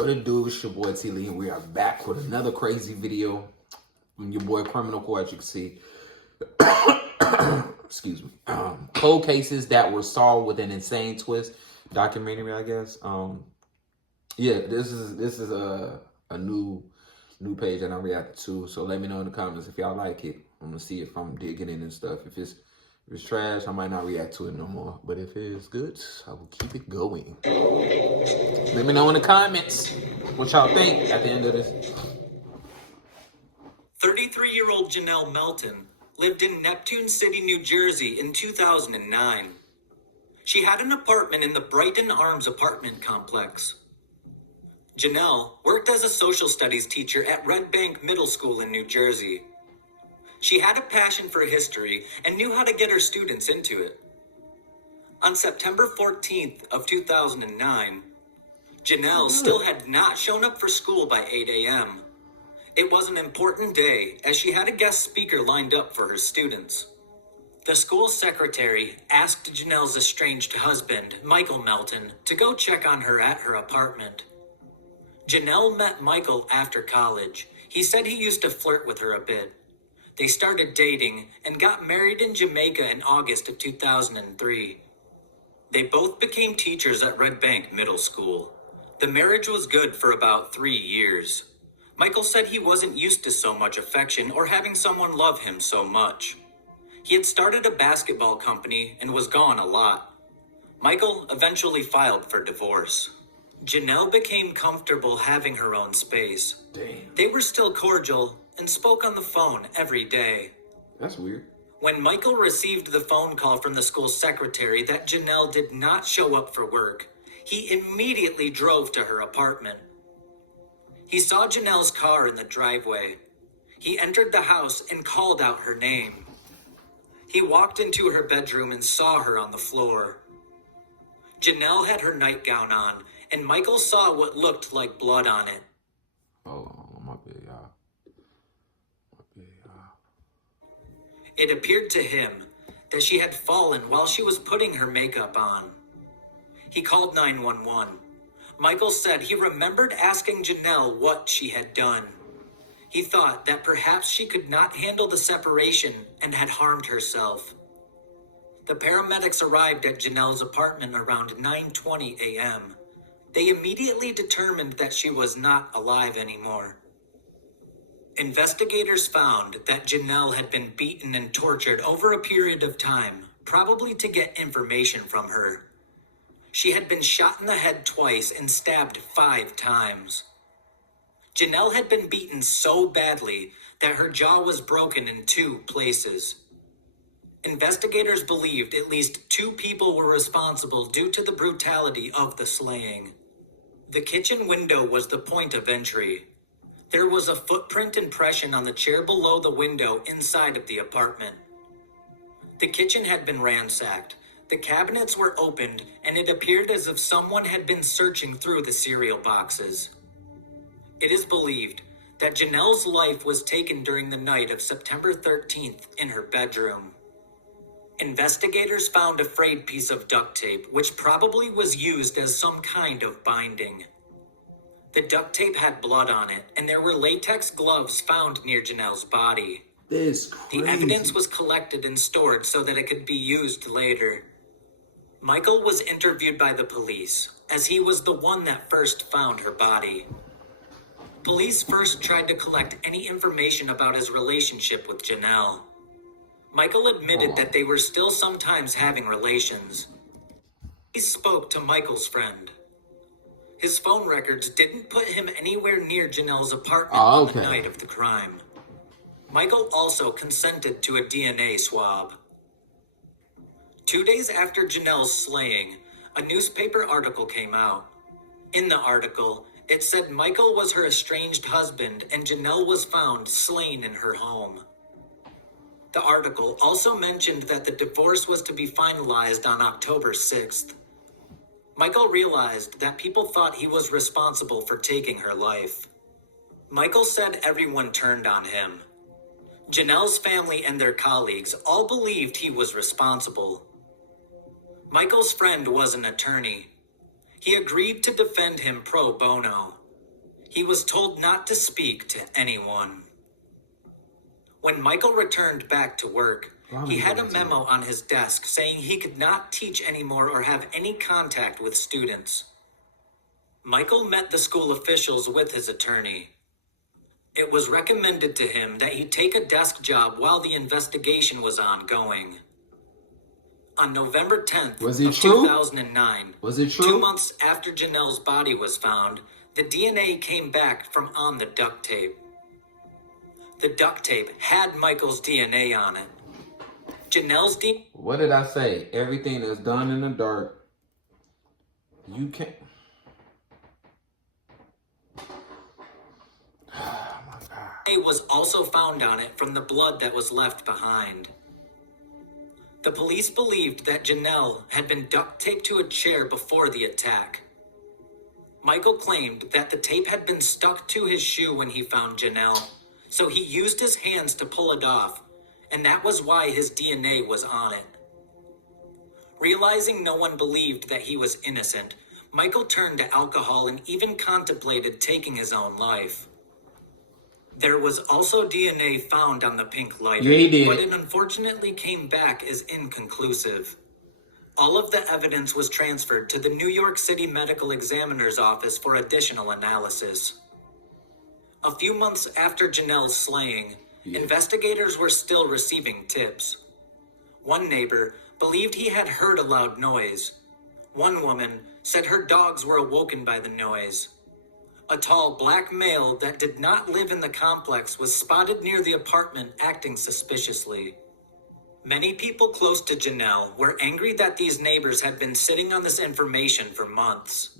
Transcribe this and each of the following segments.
What it do? It's your boy T Lee, and we are back with another crazy video from your boy Criminal Core, as you can see. Excuse me. Cold cases that were solved with an insane twist. Documentary, I guess. Yeah, this is a new page that I'm reacting to. So let me know in the comments if y'all like it. I'm gonna see if I'm digging in and stuff. If it's trash, I might not react to it no more. But if it's good, I will keep it going. Let me know in the comments what y'all think at the end of this. 33-year-old Janelle Melton lived in Neptune City, New Jersey in 2009. She had an apartment in the Brighton Arms apartment complex. Janelle worked as a social studies teacher at Red Bank Middle School in New Jersey. She had a passion for history and knew how to get her students into it. On September 14th of 2009, Janelle still had not shown up for school by 8 a.m. It was an important day as she had a guest speaker lined up for her students. The school secretary asked Janelle's estranged husband, Michael Melton, to go check on her at her apartment. Janelle met Michael after college. He said he used to flirt with her a bit. They started dating and got married in Jamaica in August of 2003. They both became teachers at Red Bank Middle School. The marriage was good for about 3 years. Michael said he wasn't used to so much affection or having someone love him so much. He had started a basketball company and was gone a lot. Michael eventually filed for divorce. Janelle became comfortable having her own space. Damn. They were still cordial and spoke on the phone every day. That's weird. When Michael received the phone call from the school secretary that Janelle did not show up for work, he immediately drove to her apartment. He saw Janelle's car in the driveway. He entered the house and called out her name. He walked into her bedroom and saw her on the floor. Janelle had her nightgown on, and Michael saw what looked like blood on it. Oh, my bad, y'all. It appeared to him that she had fallen while she was putting her makeup on. He called 911. Michael said he remembered asking Janelle what she had done. He thought that perhaps she could not handle the separation and had harmed herself. The paramedics arrived at Janelle's apartment around 9:20 a.m. They immediately determined that she was not alive anymore. Investigators found that Janelle had been beaten and tortured over a period of time, probably to get information from her. She had been shot in the head twice and stabbed 5 times. Janelle had been beaten so badly that her jaw was broken in 2 places. Investigators believed at least 2 people were responsible due to the brutality of the slaying. The kitchen window was the point of entry. There was a footprint impression on the chair below the window inside of the apartment. The kitchen had been ransacked. The cabinets were opened, and it appeared as if someone had been searching through the cereal boxes. It is believed that Janelle's life was taken during the night of September 13th in her bedroom. Investigators found a frayed piece of duct tape, which probably was used as some kind of binding. The duct tape had blood on it, and there were latex gloves found near Janelle's body. This crazy. The evidence was collected and stored so that it could be used later. Michael was interviewed by the police, as he was the one that first found her body. Police first tried to collect any information about his relationship with Janelle. Michael admitted that they were still sometimes having relations. He spoke to Michael's friend. His phone records didn't put him anywhere near Janelle's apartment on the night of the crime. Michael also consented to a DNA swab. 2 days after Janelle's slaying, a newspaper article came out. In the article, it said Michael was her estranged husband and Janelle was found slain in her home. The article also mentioned that the divorce was to be finalized on October 6th. Michael realized that people thought he was responsible for taking her life. Michael said everyone turned on him. Janelle's family and their colleagues all believed he was responsible. Michael's friend was an attorney. He agreed to defend him pro bono. He was told not to speak to anyone. When Michael returned back to work, he had a memo on his desk saying he could not teach anymore or have any contact with students. Michael met the school officials with his attorney. It was recommended to him that he take a desk job while the investigation was ongoing. On November 10th Was it of true? 2009, Was it true? 2 months after Janelle's body was found, the DNA came back from on the duct tape. The duct tape had Michael's DNA on it. Janelle's DNA... What did I say? Everything that's done in the dark, you can't... Oh my God. was also found on it from the blood that was left behind. The police believed that Janelle had been duct taped to a chair before the attack. Michael claimed that the tape had been stuck to his shoe when he found Janelle, so he used his hands to pull it off, and that was why his DNA was on it. Realizing no one believed that he was innocent, Michael turned to alcohol and even contemplated taking his own life. There was also DNA found on the pink lighter, Yeah, he did. but it unfortunately came back as inconclusive. All of the evidence was transferred to the New York City Medical Examiner's Office for additional analysis. A few months after Janelle's slaying, investigators were still receiving tips. One neighbor believed he had heard a loud noise. One woman said her dogs were awoken by the noise. A tall black male that did not live in the complex was spotted near the apartment acting suspiciously. Many people close to Janelle were angry that these neighbors had been sitting on this information for months.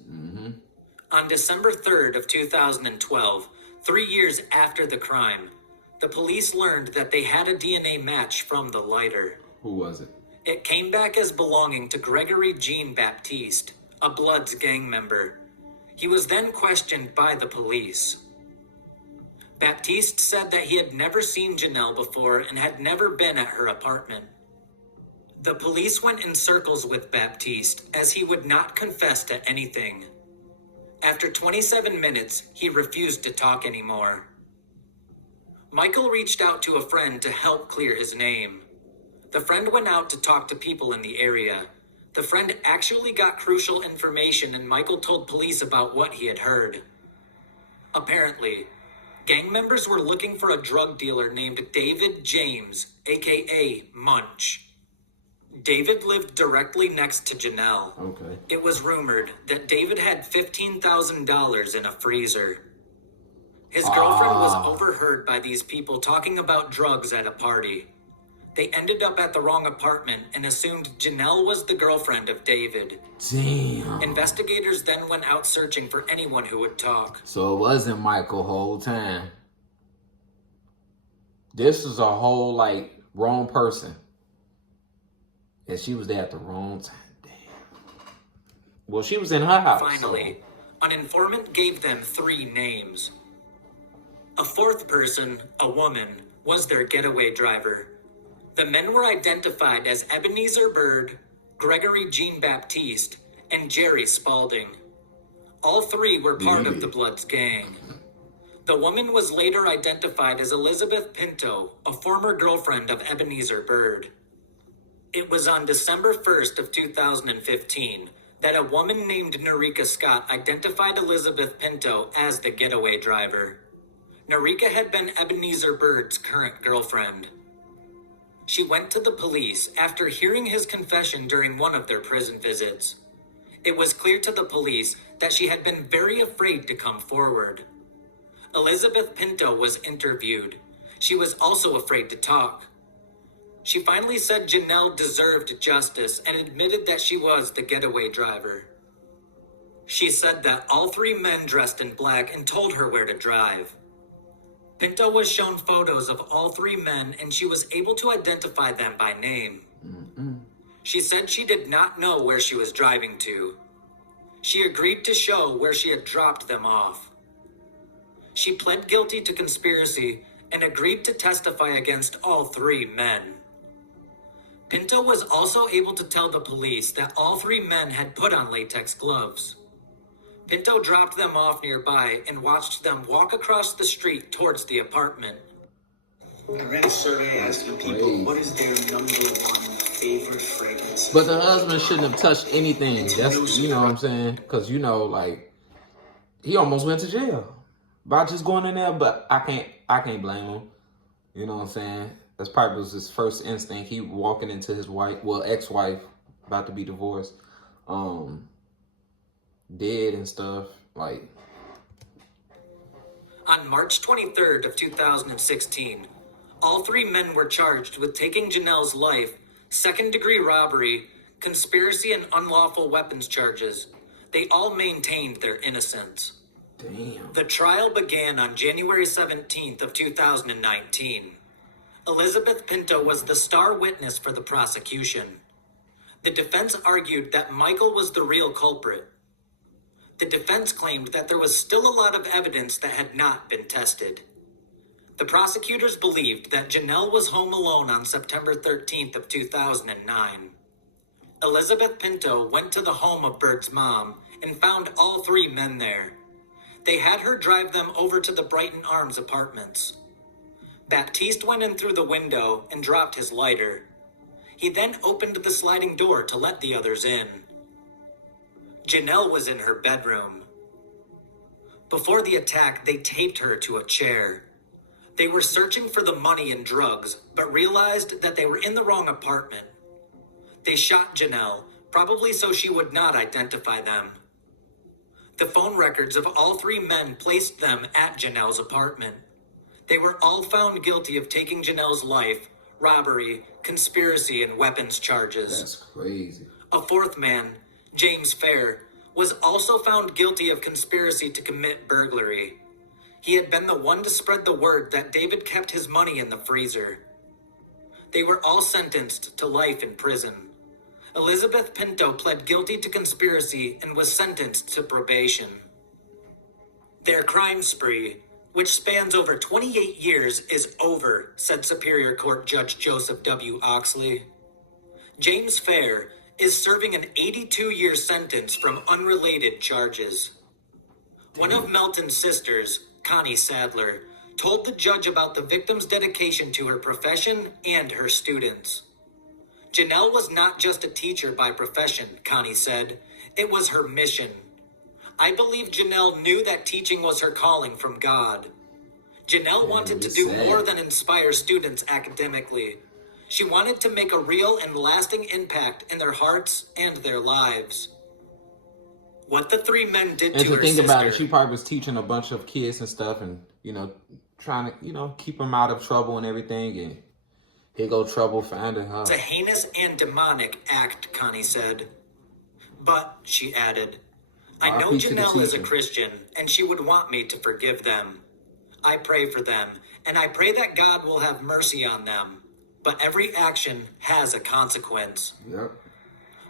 On December 3rd of 2012, 3 years after the crime, the police learned that they had a DNA match from the lighter. Who was it? It came back as belonging to Gregory Jean-Baptiste, a Bloods gang member. He was then questioned by the police. Baptiste said that he had never seen Janelle before and had never been at her apartment. The police went in circles with Baptiste as he would not confess to anything. After 27 minutes, he refused to talk anymore. Michael reached out to a friend to help clear his name. The friend went out to talk to people in the area. The friend actually got crucial information, and Michael told police about what he had heard. Apparently, gang members were looking for a drug dealer named David James, aka Munch. David lived directly next to Janelle. Okay. It was rumored that David had $15,000 in a freezer. His girlfriend was overheard by these people talking about drugs at a party. They ended up at the wrong apartment and assumed Janelle was the girlfriend of David. Damn. Investigators then went out searching for anyone who would talk. So it wasn't Michael whole time. This was a whole, like, wrong person. And she was there at the wrong time. Damn. Well, she was in her house. Finally, an informant gave them 3 names. A 4th person, a woman, was their getaway driver. The men were identified as Ebenezer Bird, Gregory Jean-Baptiste, and Jerry Spalding. All 3 were part of the Bloods gang. The woman was later identified as Elizabeth Pinto, a former girlfriend of Ebenezer Bird. It was on December 1st of 2015 that a woman named Narika Scott identified Elizabeth Pinto as the getaway driver. Narika had been Ebenezer Bird's current girlfriend. She went to the police after hearing his confession during one of their prison visits. It was clear to the police that she had been very afraid to come forward. Elizabeth Pinto was interviewed. She was also afraid to talk. She finally said Janelle deserved justice and admitted that she was the getaway driver. She said that all 3 men dressed in black and told her where to drive. Pinto was shown photos of all 3 men and she was able to identify them by name. She said she did not know where she was driving to. She agreed to show where she had dropped them off. She pled guilty to conspiracy and agreed to testify against all 3 men. Pinto was also able to tell the police that all 3 men had put on latex gloves. Pinto dropped them off nearby and watched them walk across the street towards the apartment. I ran a survey asking people what is their number one favorite fragrance. But the husband shouldn't have touched anything. That's, you know what I'm saying? Because, you know, like, he almost went to jail by just going in there. But I can't blame him. You know what I'm saying? That's probably was his first instinct. He walking into his wife, well, ex-wife, about to be divorced, dead and stuff. Like, on March 23rd of 2016, all three men were charged with taking Janelle's life, second-degree robbery, conspiracy, and unlawful weapons charges. They all maintained their innocence. damn. The trial began on January 17th of 2019. Elizabeth Pinto was the star witness for the prosecution. The defense argued that Michael was the real culprit. The defense claimed that there was still a lot of evidence that had not been tested. The prosecutors believed that Janelle was home alone on September 13th of 2009. Elizabeth Pinto went to the home of Bird's mom and found all three men there. They had her drive them over to the Brighton Arms apartments. Baptiste went in through the window and dropped his lighter. He then opened the sliding door to let the others in. Janelle was in her bedroom. Before the attack, they taped her to a chair. They were searching for the money and drugs, but realized that they were in the wrong apartment. They shot Janelle, probably so she would not identify them. The phone records of all three men placed them at Janelle's apartment. They were all found guilty of taking Janelle's life, robbery, conspiracy, and weapons charges. That's crazy. A fourth man, James Fair, was also found guilty of conspiracy to commit burglary. He had been the one to spread the word that David kept his money in the freezer. They were all sentenced to life in prison. Elizabeth Pinto pled guilty to conspiracy and was sentenced to probation. Their crime spree, which spans over 28 years, is over, said Superior Court Judge Joseph W. Oxley. James Fair is serving an 82-year sentence from unrelated charges. One of Melton's sisters, Connie Sadler, told the judge about the victim's dedication to her profession and her students. Janelle was not just a teacher by profession, Connie said. It was her mission. I believe Janelle knew that teaching was her calling from God. Janelle wanted to do more than inspire students academically. She wanted to make a real and lasting impact in their hearts and their lives. What the three men did And to her think sister... about it, she probably was teaching a bunch of kids and stuff and, you know, trying to, you know, keep them out of trouble and everything. And here go trouble finding her. It's a heinous and demonic act, Connie said. But, she added, I know Janelle is a Christian, and she would want me to forgive them. I pray for them, and I pray that God will have mercy on them. But every action has a consequence. Yep.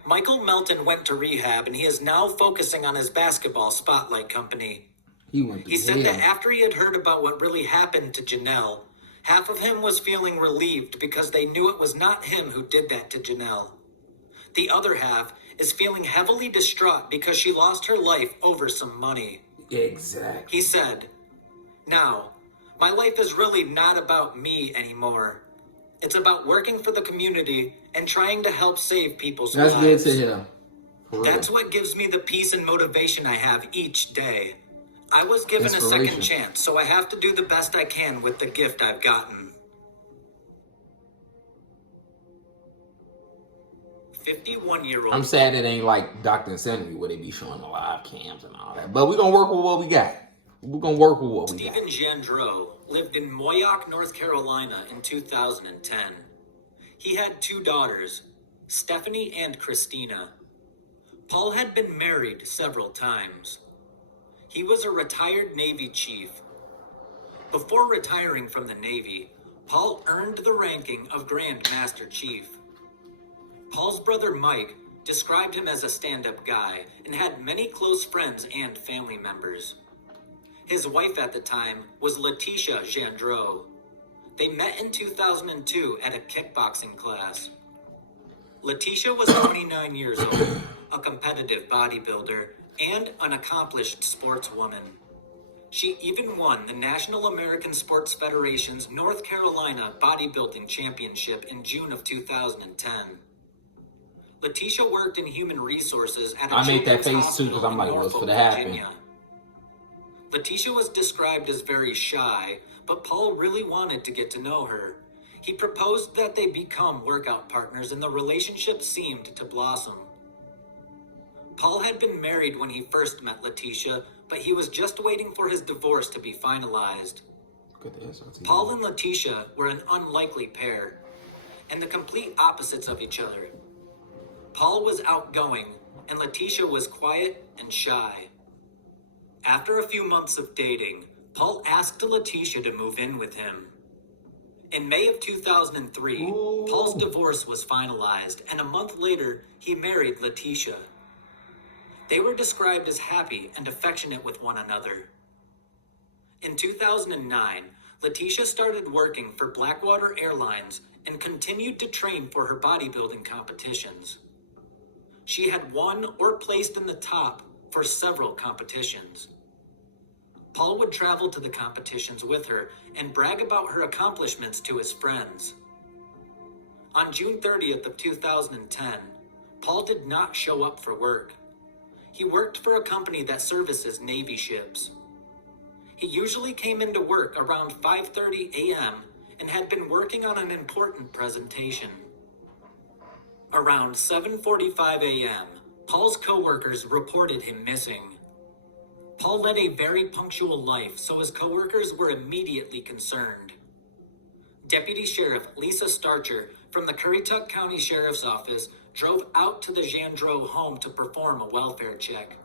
Michael Melton went to rehab, and he is now focusing on his basketball spotlight company. He said that after he had heard about what really happened to Janelle, half of him was feeling relieved because they knew it was not him who did that to Janelle. The other half is feeling heavily distraught because she lost her life over some money. Exactly. He said, now, my life is really not about me anymore. It's about working for the community and trying to help save people's lives. That's good to hear. That's what gives me the peace and motivation I have each day. I was given a second chance, so I have to do the best I can with the gift I've gotten. 51-year-old. I'm sad it ain't like Dr. Insanity where they be showing the live cams and all that. But we're going to work with what we got. We're going to work with what we got. Stephen Gendreau lived in Moyock, North Carolina in 2010. He had two daughters, Stephanie and Christina. Paul had been married several times. He was a retired Navy chief. Before retiring from the Navy, Paul earned the ranking of Grand Master Chief. Paul's brother Mike described him as a stand-up guy and had many close friends and family members. His wife at the time was Letitia Gendreau. They met in 2002 at a kickboxing class. Letitia was 29 years old, a competitive bodybuilder, and an accomplished sportswoman. She even won the National American Sports Federation's North Carolina Bodybuilding Championship in June of 2010. Letitia worked in human resources at a I made that children's face too because hospital I'm in like, what's Norfolk, gonna happen? Virginia. Letitia was described as very shy, but Paul really wanted to get to know her. He proposed that they become workout partners, and the relationship seemed to blossom. Paul had been married when he first met Letitia, but he was just waiting for his divorce to be finalized. Paul and Letitia were an unlikely pair, and the complete opposites of each other. Paul was outgoing, and Letitia was quiet and shy. After a few months of dating, Paul asked Letitia to move in with him. In May of 2003, Paul's divorce was finalized, and a month later, he married Letitia. They were described as happy and affectionate with one another. In 2009, Letitia started working for Blackwater Airlines and continued to train for her bodybuilding competitions. She had won or placed in the top for several competitions. Paul would travel to the competitions with her and brag about her accomplishments to his friends. On June 30th of 2010, Paul did not show up for work. He worked for a company that services Navy ships. He usually came into work around 5:30 a.m. and had been working on an important presentation. Around 7:45 a.m., Paul's coworkers reported him missing. Paul led a very punctual life, so his coworkers were immediately concerned. Deputy Sheriff Lisa Starcher from the Currituck County Sheriff's Office drove out to the Jandreau home to perform a welfare check.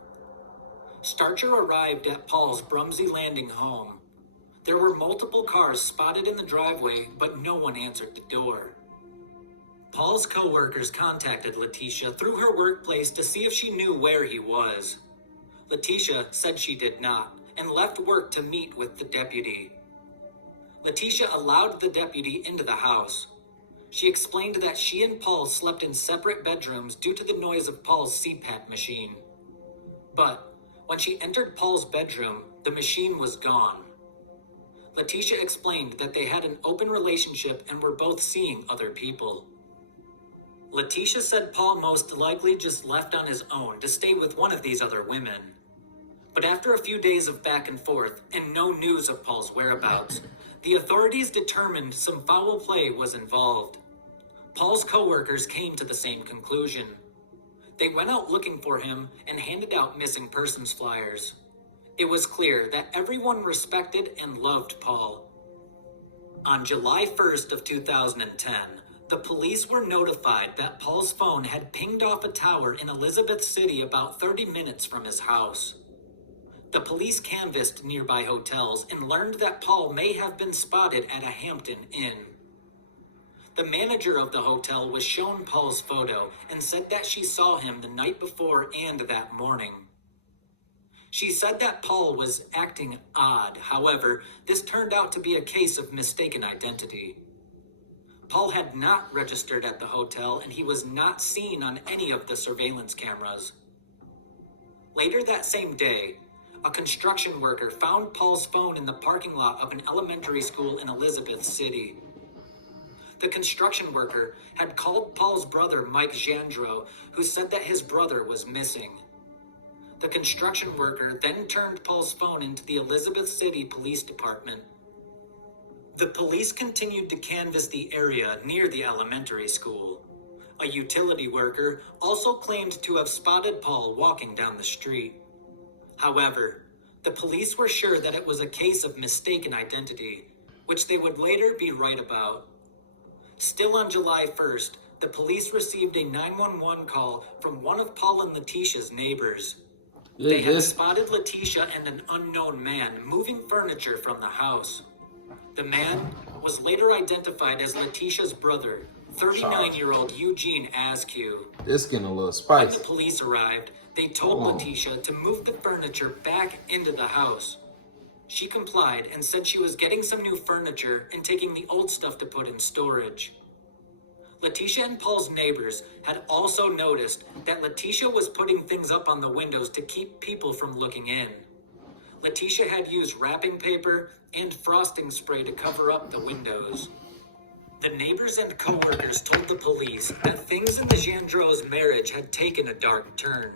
Starcher arrived at Paul's Brumsey Landing home. There were multiple cars spotted in the driveway, but no one answered the door. Paul's co-workers contacted Letitia through her workplace to see if she knew where he was. Letitia said she did not, and left work to meet with the deputy. Letitia allowed the deputy into the house. She explained that she and Paul slept in separate bedrooms due to the noise of Paul's CPAP machine. But when she entered Paul's bedroom, the machine was gone. Letitia explained that they had an open relationship and were both seeing other people. Letitia said Paul most likely just left on his own to stay with one of these other women. But after a few days of back and forth and no news of Paul's whereabouts, the authorities determined some foul play was involved. Paul's co-workers came to the same conclusion. They went out looking for him and handed out missing persons flyers. It was clear that everyone respected and loved Paul. On July 1st of 2010, the police were notified that Paul's phone had pinged off a tower in Elizabeth City about 30 minutes from his house. The police canvassed nearby hotels and learned that Paul may have been spotted at a Hampton Inn. The manager of the hotel was shown Paul's photo and said that she saw him the night before and that morning. She said that Paul was acting odd. However, this turned out to be a case of mistaken identity. Paul had not registered at the hotel and he was not seen on any of the surveillance cameras. Later that same day, a construction worker found Paul's phone in the parking lot of an elementary school in Elizabeth City. The construction worker had called Paul's brother, Mike Jandreau, who said that his brother was missing. The construction worker then turned Paul's phone into the Elizabeth City Police Department. The police continued to canvass the area near the elementary school. A utility worker also claimed to have spotted Paul walking down the street. However, the police were sure that it was a case of mistaken identity, which they would later be right about. Still on July 1st, the police received a 911 call from one of Paul and Letitia's neighbors. They had spotted Letitia and an unknown man moving furniture from the house. The man was later identified as Letitia's brother, 39-year-old Eugene Askew. This getting a little When spicy. the police arrived, they told Letitia to move the furniture back into the house. She complied and said she was getting some new furniture and taking the old stuff to put in storage. Letitia and Paul's neighbors had also noticed that Letitia was putting things up on the windows to keep people from looking in. Letitia had used wrapping paper and frosting spray to cover up the windows. The neighbors and co-workers told the police that things in the Gendreau's marriage had taken a dark turn.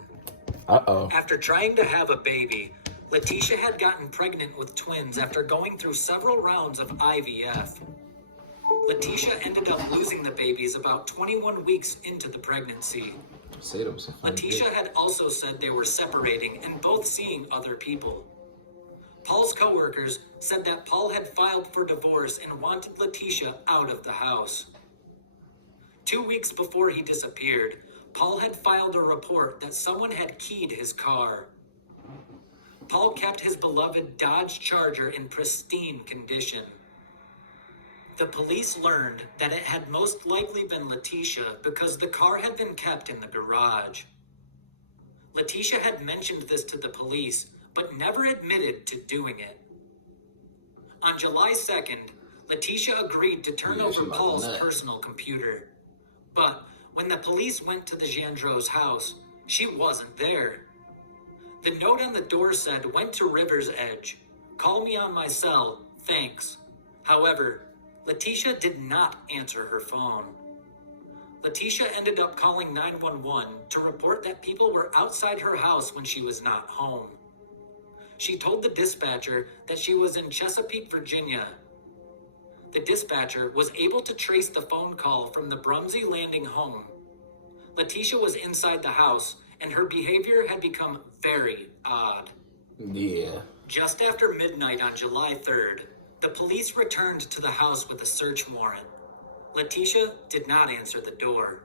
Uh-oh. After trying to have a baby, Letitia had gotten pregnant with twins after going through several rounds of IVF. Letitia ended up losing the babies about 21 weeks into the pregnancy. Letitia had also said they were separating and both seeing other people. Paul's co-workers said that Paul had filed for divorce and wanted Letitia out of the house. 2 weeks before he disappeared, Paul had filed a report that someone had keyed his car. Paul kept his beloved Dodge Charger in pristine condition. The police learned that it had most likely been Letitia because the car had been kept in the garage. Letitia had mentioned this to the police, but never admitted to doing it. On July 2nd, Letitia agreed to turn over Paul's personal computer. But when the police went to the Gendreau's house, she wasn't there. The note on the door said, "Went to River's Edge. Call me on my cell. Thanks." However, Letitia did not answer her phone. Letitia ended up calling 911 to report that people were outside her house when she was not home. She told the dispatcher that she was in Chesapeake, Virginia. The dispatcher was able to trace the phone call from the Brumsey Landing home. Letitia was inside the house, and her behavior had become very odd. Yeah. Just after midnight on July 3rd, the police returned to the house with a search warrant. Letitia did not answer the door.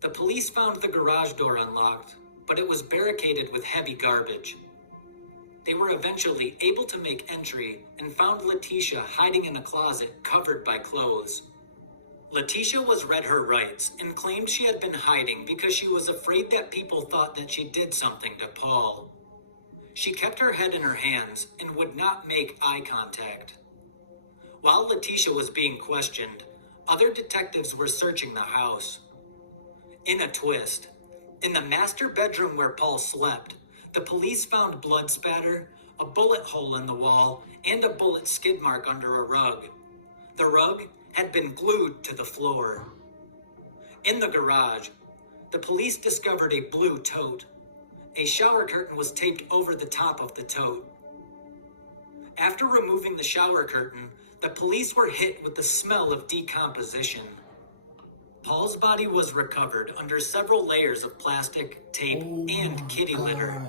The police found the garage door unlocked, but it was barricaded with heavy garbage. They were eventually able to make entry and found Letitia hiding in a closet covered by clothes. Letitia was read her rights and claimed she had been hiding because she was afraid that people thought that she did something to Paul. She kept her head in her hands and would not make eye contact. While Letitia was being questioned, other detectives were searching the house. In a twist, in the master bedroom where Paul slept, the police found blood spatter, a bullet hole in the wall, and a bullet skid mark under a rug. The rug had been glued to the floor. In the garage, the police discovered a blue tote. A shower curtain was taped over the top of the tote. After removing the shower curtain, the police were hit with the smell of decomposition. Paul's body was recovered under several layers of plastic, tape, and kitty litter.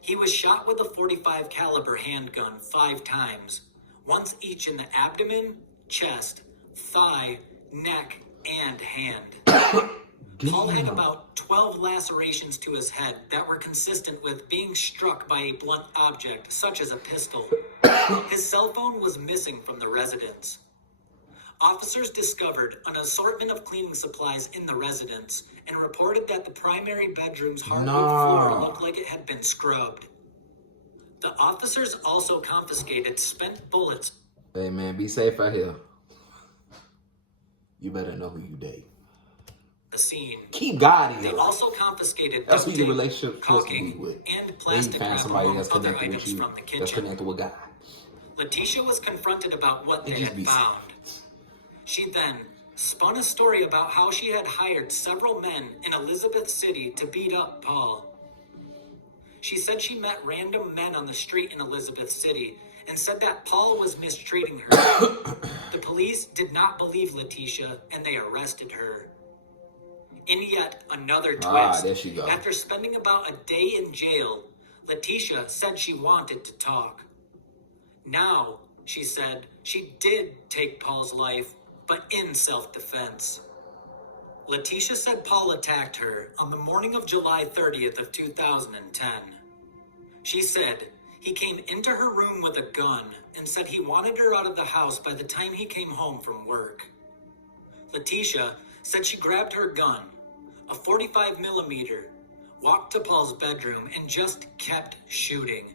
He was shot with a .45 caliber handgun 5 times, once each in the abdomen, chest, thigh, neck, and hand. Paul had about 12 lacerations to his head that were consistent with being struck by a blunt object, such as a pistol. His cell phone was missing from the residence. Officers discovered an assortment of cleaning supplies in the residence and reported that the primary bedroom's hardwood floor looked like it had been scrubbed. The officers also confiscated spent bullets. Hey man, be safe out here. You better know who you date. The scene. Keep God in They your life. also confiscated That's who duct your tape, relationship supposed to be caulking, with. and Then you plastic find wrap somebody among that's other connected items with you, from the that's kitchen. connected with God. Letitia was confronted about what they It just had be found. She then spun a story about how she had hired several men in Elizabeth City to beat up Paul. She said she met random men on the street in Elizabeth City and said that Paul was mistreating her. The police did not believe Letitia and they arrested her. In yet another twist, there she go. after spending about a day in jail, Letitia said she wanted to talk. Now, she said, she did take Paul's life, but in self-defense. Letitia said Paul attacked her on the morning of July 30th of 2010. She said he came into her room with a gun and said he wanted her out of the house by the time he came home from work. Letitia said she grabbed her gun, a .45 millimeter, walked to Paul's bedroom and just kept shooting.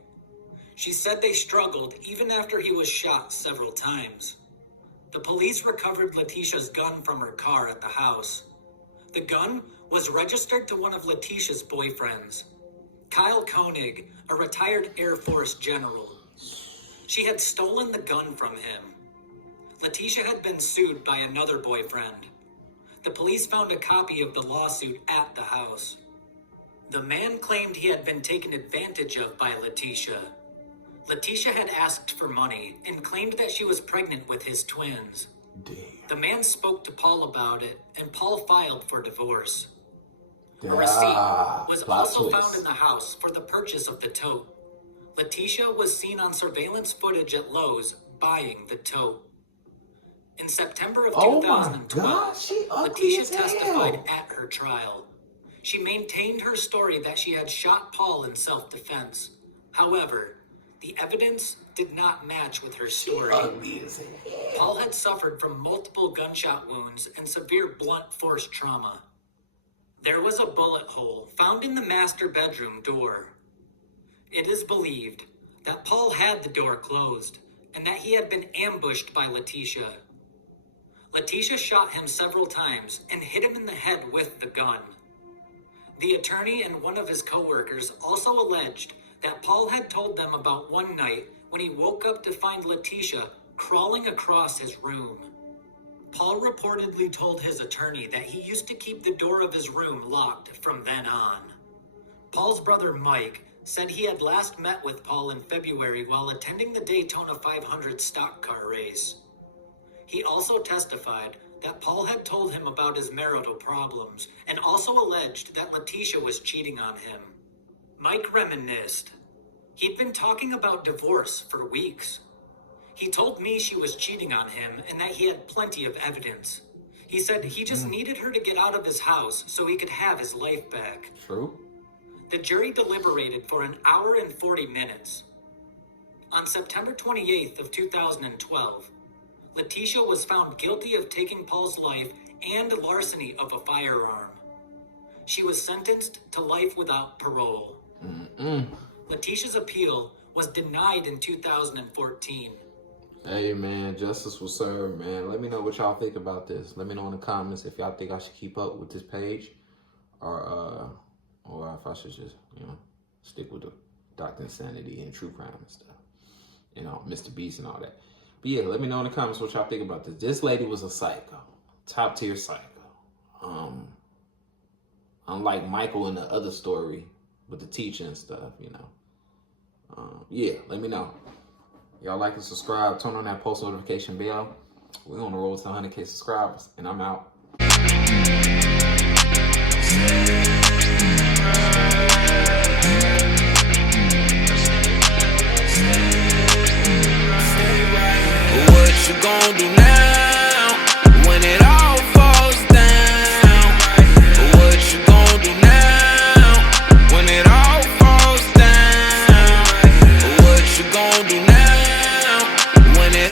She said they struggled even after he was shot several times. the police recovered Letitia's gun from her car at the house. The gun was registered to one of Letitia's boyfriends, Kyle Koenig, a retired Air Force general. She had stolen the gun from him. Letitia had been sued by another boyfriend. The police found a copy of the lawsuit at the house. The man claimed he had been taken advantage of by Letitia. Letitia had asked for money and claimed that she was pregnant with his twins. Damn. The man spoke to Paul about it, and Paul filed for divorce. A Ah, receipt was plot also twist. found in the house for the purchase of the tote. Letitia was seen on surveillance footage at Lowe's buying the tote. In September of Oh my 2012, God, she ugly Letitia as hell. testified at her trial. She maintained her story that she had shot Paul in self-defense. However, the evidence did not match with her story. Ugly as hell. Paul had suffered from multiple gunshot wounds and severe blunt force trauma. There was a bullet hole found in the master bedroom door. It is believed that Paul had the door closed and that he had been ambushed by Letitia. Letitia shot him several times and hit him in the head with the gun. The attorney and one of his co-workers also alleged that Paul had told them about one night when he woke up to find Letitia crawling across his room. Paul reportedly told his attorney that he used to keep the door of his room locked from then on. Paul's brother Mike said he had last met with Paul in February while attending the Daytona 500 stock car race. He also testified that Paul had told him about his marital problems and also alleged that Letitia was cheating on him. Mike reminisced. He'd been talking about divorce for weeks. He told me she was cheating on him and that he had plenty of evidence. He said he just needed her to get out of his house so he could have his life back. True. The jury deliberated for an hour and 40 minutes. On September 28th of 2012, Letitia was found guilty of taking Paul's life and larceny of a firearm. She was sentenced to life without parole. Letitia's appeal was denied in 2014. Hey man, justice was served, man. Let me know what y'all think about this. Let me know in the comments if y'all think I should keep up with this page or if I should just, stick with the Dr. Insanity and true crime and stuff. Mr. Beast and all that. But yeah, let me know in the comments what y'all think about this. This lady was a psycho. Top tier psycho. Unlike Michael in the other story with the teacher and stuff, yeah, let me know. Y'all like and subscribe. Turn on that post notification bell. We're on the road to 100K subscribers. And I'm out. What you gonna do now?